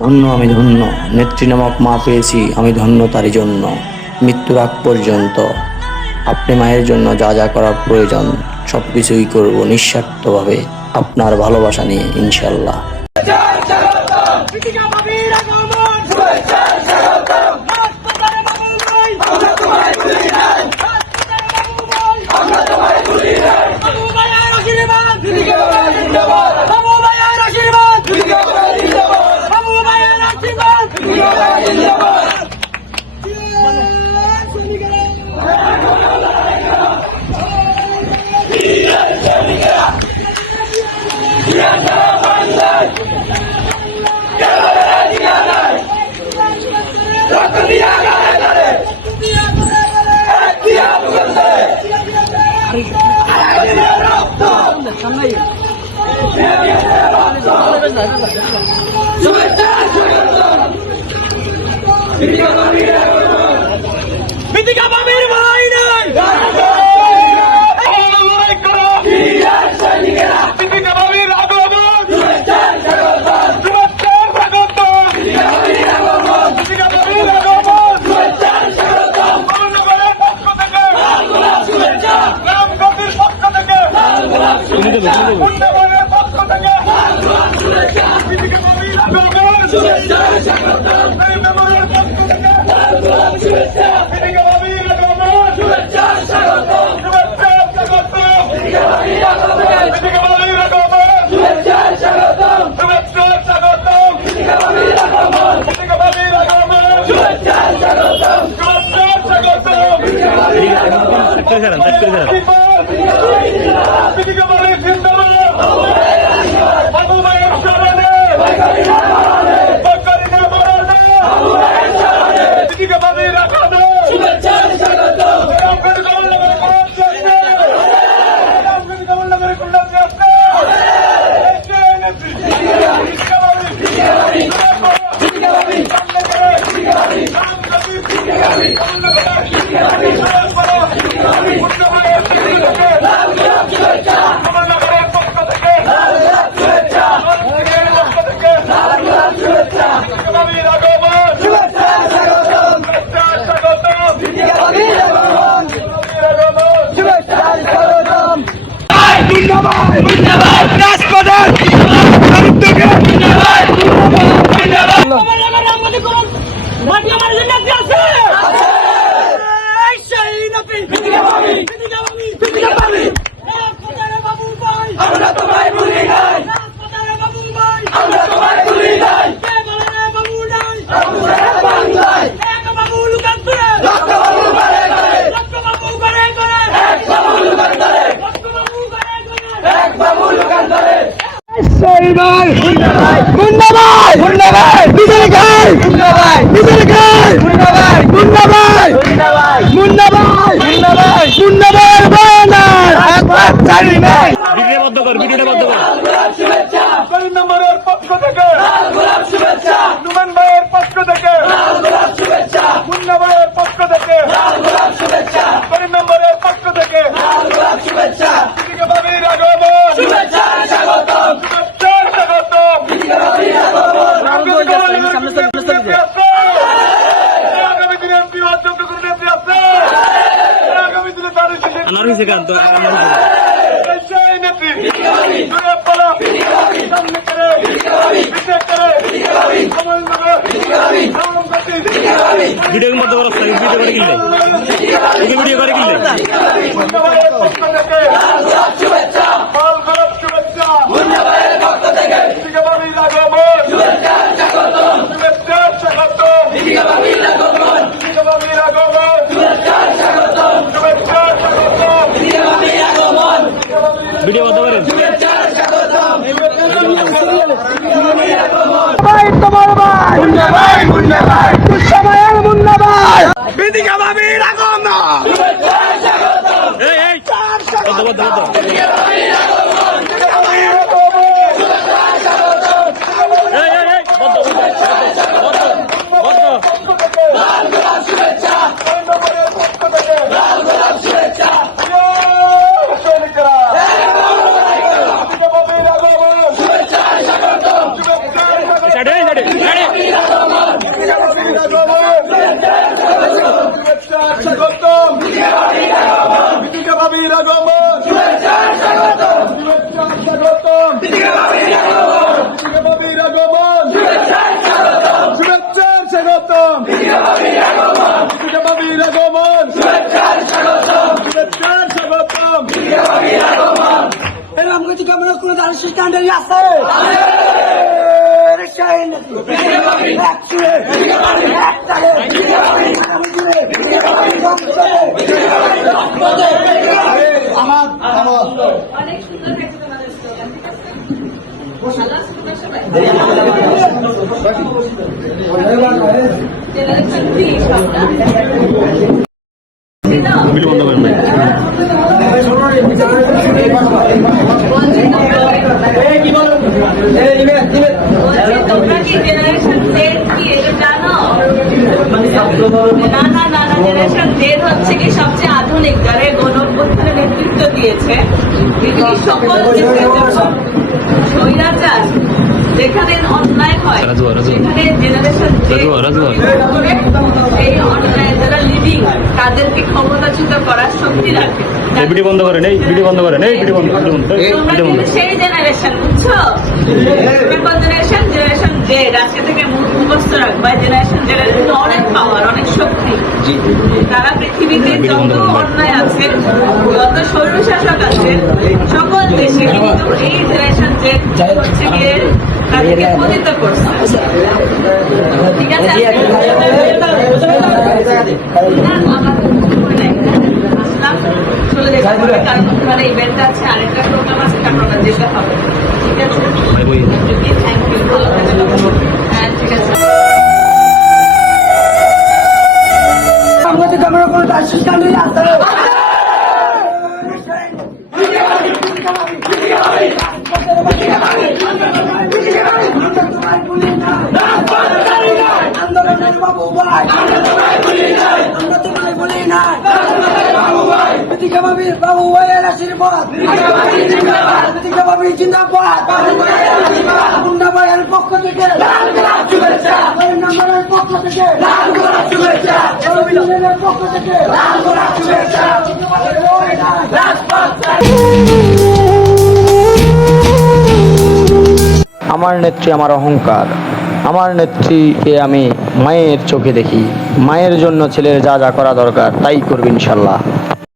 ধন্য আমি ধন্য, নেত্রী নামক মা পেয়েছি আমি ধন্য তারই জন্য। মৃত্যুর আগ পর্যন্ত আপনি মায়ের জন্য যা যা করার প্রয়োজন সব কিছুই করবো নিঃস্বার্থভাবে, আপনার ভালোবাসা নিয়ে ইনশাল্লাহ। ভিডিও বন্ধ করো, ভিডিও করে কিনলে ভিডিও করে কিনলে ভিডিও বন্ধ করেন। তোমার ভাই মুন্না ভাই মুন্না ভাই কুশমায়ের মুন্না ভাই বিদিকা ভাবি রাখো না এই এই বন্ধ বন্ধ বন্ধ Ready? স্বাগতম বিদিকা ভাবির আগমন স্বাগতম বিদিকা ভাবির আগমন শুভেচ্ছার স্বাগতম বিদিকা ভাবির আগমন শুভেচ্ছার স্বাগতম রামগতি কামনা করে তার সিদ্ধান্তই আছে ভিডিও বন্ধ করেন ভাই। তোমরা কি জেনারেশন জেড কি এটা জানো? না জেনারেশন জেড হচ্ছে কি সবচেয়ে আধুনিক, যারা গণঅভ্যুত্থানে নেতৃত্ব দিয়েছে। পৃথিবীর সকল দেশের স্বৈরাচার যেখানে অন্যায় হয় সেখানে জেনারেশন এই অন্যায় যারা লিডিং তাদেরকে ক্ষমতাচ্যুত করার শক্তি রাখে। এই ভিডিও বন্ধ করেন, এই ভিডিও বন্ধ করেন, এই ভিডিও বন্ধ তোমরা কিন্তু সেই জেনারেশন, বুঝছো? কোন জেনারেশন? Generation Z. আজকে থেকে মুখস্থ রাখবা, জেনারেশন জেড এর কিন্তু অনেক পাওয়ার, অনেক শক্তি। তারা পৃথিবীতে যত অন্যায় আছে, যত স্বৈরশাসক আছে, সকল দেশে কিন্তু এই জেনারেশন জেড হচ্ছে গিয়ে তাদেরকে পতিত করছে। ঠিক আছে? আসলাম, চলে যেতে হবে, কারণ ওখানে ইভেন্ট আছে, আরেকটা প্রোগ্রাম আছে, কারণ আমরা যেতে হবে। ঠিক আছে? থ্যাংক ইউ, ভালো থাকবেন। হ্যাঁ, ঠিক আছে। রামগতি কামনা করে তার সিদ্ধান্তই আছে আন্দোলনের বাবু ভাই, আমরা তোমায় বলি নাই। বিদিকা ভাবির বাবু ভাইয়ের আশীর্বাদ, বিদিকা ভাবি জিন্দাবাদ। মুন্না ভাইয়ের পক্ষ থেকে নাম্বারের পক্ষ থেকে পক্ষ থেকে আমার নেত্রী আমার অহংকার, আমার নেত্রীকে আমি মায়ের চোখে দেখি। মায়ের জন্য ছেলের যা যা করা দরকার তাই করবে ইনশাল্লাহ।